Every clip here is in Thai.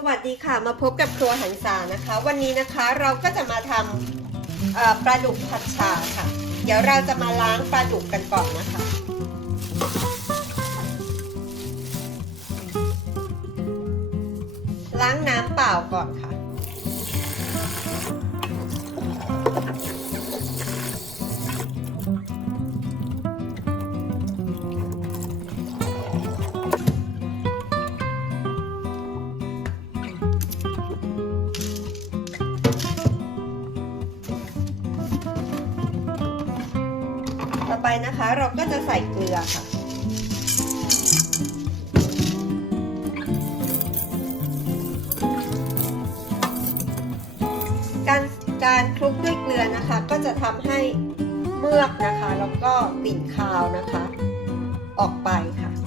สวัสดีค่ะมาพบกับครัวหันษานะคะ วันนี้นะคะเราก็จะมาทำปลาดุกผัดชาค่ะ เดี๋ยวเราจะมาล้างปลาดุกกันก่อนนะคะ ล้างน้ำเปล่าก่อนค่ะ ไปนะคะ เราก็จะใส่เกลือค่ะ การการคลุกด้วยเกลือนะคะ ก็จะทำให้เมือกนะคะ แล้วก็กลิ่นคาวนะคะ ออกไปค่ะ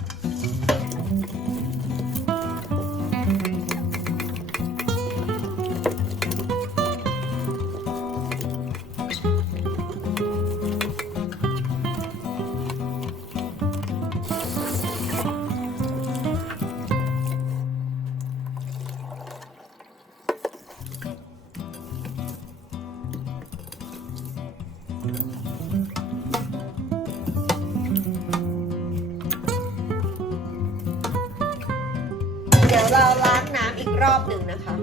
รอบหนึ่งนะคะ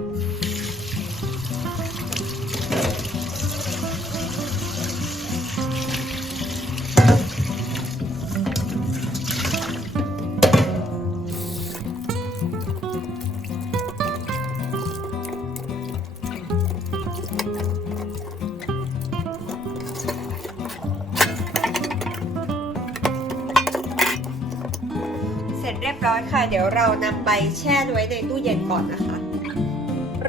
เสร็จเรียบร้อยค่ะ เดี๋ยวเรานำไปแช่ไว้ในตู้เย็นก่อนนะคะ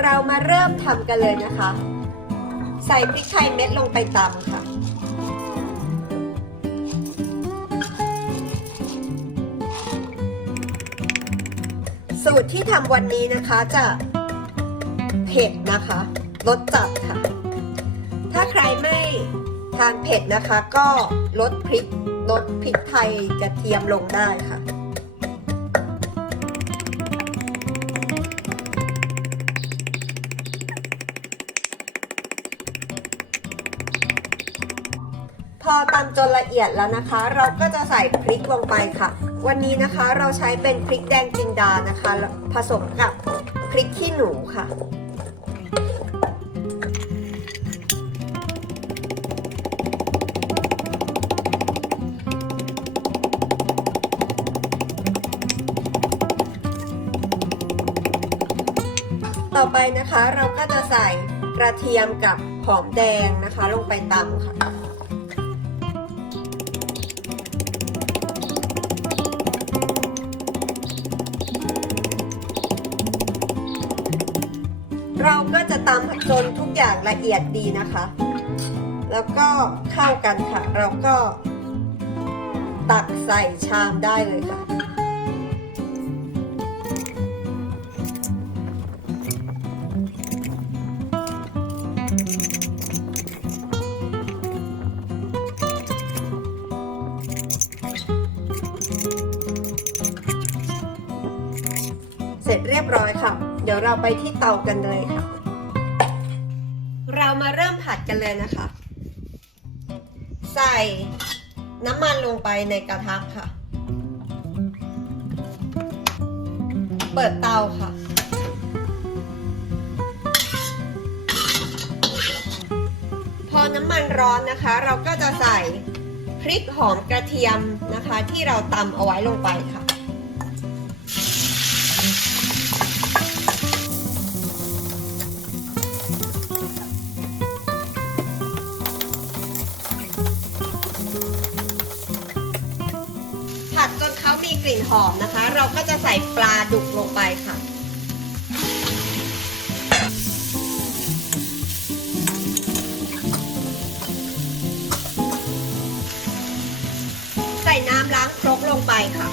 เรามาเริ่มทำกันเลยนะคะ ใส่พริกไทยเม็ดลงไปตำค่ะสูตรที่ทำวันนี้นะคะจะเผ็ดนะคะรสจัดค่ะ ถ้าใครไม่ทานเผ็ดนะคะ ก็ลดพริกลดพริกไทยกระเทียมลงได้ค่ะ พอตำจนละเอียดแล้วนะคะ เราก็จะใส่พริกลงไปค่ะ วันนี้นะคะเราใช้เป็นพริกแดงจินดานะคะ ผสมกับพริกขี้หนูค่ะ ต่อไปนะคะเราก็จะใส่กระเทียมกับหอมแดงนะคะ ลงไปตำค่ะำจนทุกอย่างละเอียดดีนะคะ แล้วก็เข้ากันค่ะ เราก็ตักใส่ชามได้เลยค่ะ เสร็จเรียบร้อยค่ะ เดี๋ยวเราไปที่เตากันเลยค่ะ ผัดกันเลยนะคะ ใส่น้ำมันลงไปในกระทะค่ะ เปิดเตาค่ะ พอน้ำมันร้อนนะคะ เราก็จะใส่พริกหอมกระเทียมนะคะ ที่เราตำเอาไว้ลงไปค่ะ กลิ่นหอมนะคะ เราก็จะใส่ปลาดุกลงไปค่ะ ใส่น้ำล้างครกลงไปค่ะ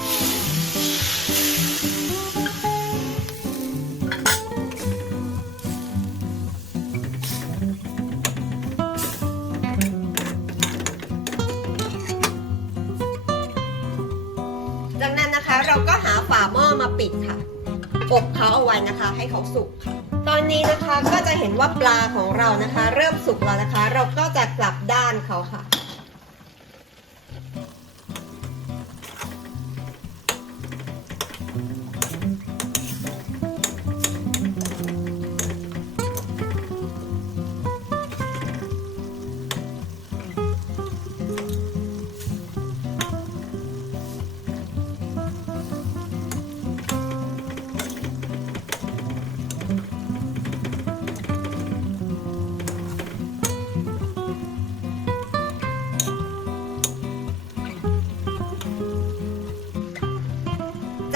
ม้อมาปิดค่ะอบเขาเอาไว้นะคะ ให้เขาสุกค่ะ ตอนนี้นะคะก็จะเห็นว่าปลาของเรานะคะ เริ่มสุกแล้วนะคะ เราก็จะกลับด้านเขาค่ะ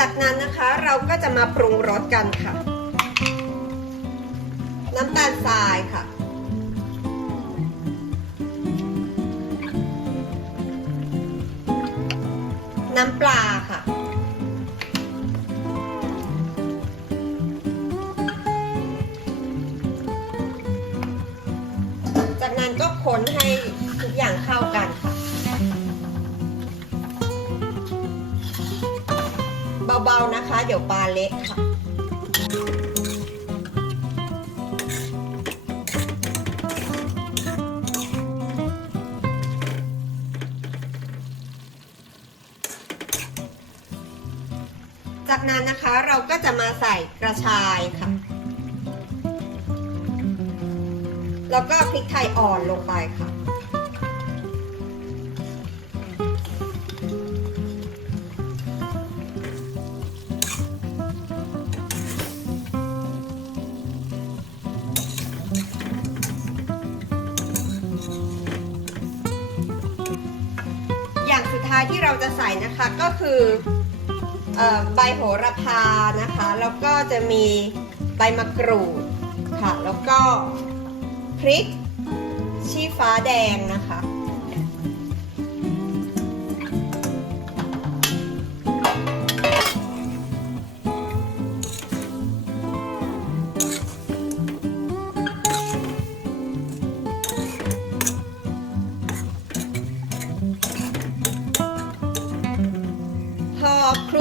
จากนั้นนะคะเราก็จะมาปรุงรสกันค่ะ น้ำตาลทรายค่ะ น้ำปลาค่ะ เบาๆนะคะ เดี๋ยวปลาเละค่ะจากนั้นนะคะเราก็จะมาใส่กระชายค่ะ แล้วก็พริกไทยอ่อนลงไปค่ะ ที่เราจะใส่นะคะก็คืออใบโหระพานะคะ แล้วก็จะมีใบมะกรูดค่ะ แล้วก็พริกชี้ฟ้าแดงนะคะ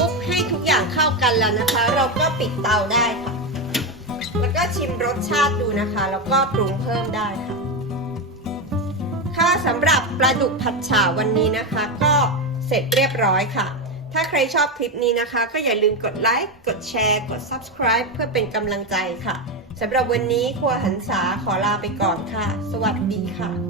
ลุกให้ทุกอย่างเข้ากันแล้วนะคะ เราก็ปิดเตาได้ค่ะ แล้วก็ชิมรสชาติดูนะคะ แล้วก็ปรุงเพิ่มได้ค่ะ ค่ะสำหรับปลาดุกผัดฉ่าวันนี้นะคะ ก็เสร็จเรียบร้อยค่ะ ถ้าใครชอบคลิปนี้นะคะ ก็อย่าลืมกดไลค์ กดแชร์ กด subscribe เพื่อเป็นกำลังใจค่ะสำหรับวันนี้ครัวหันษาขอลาไปก่อนค่ะ สวัสดีค่ะ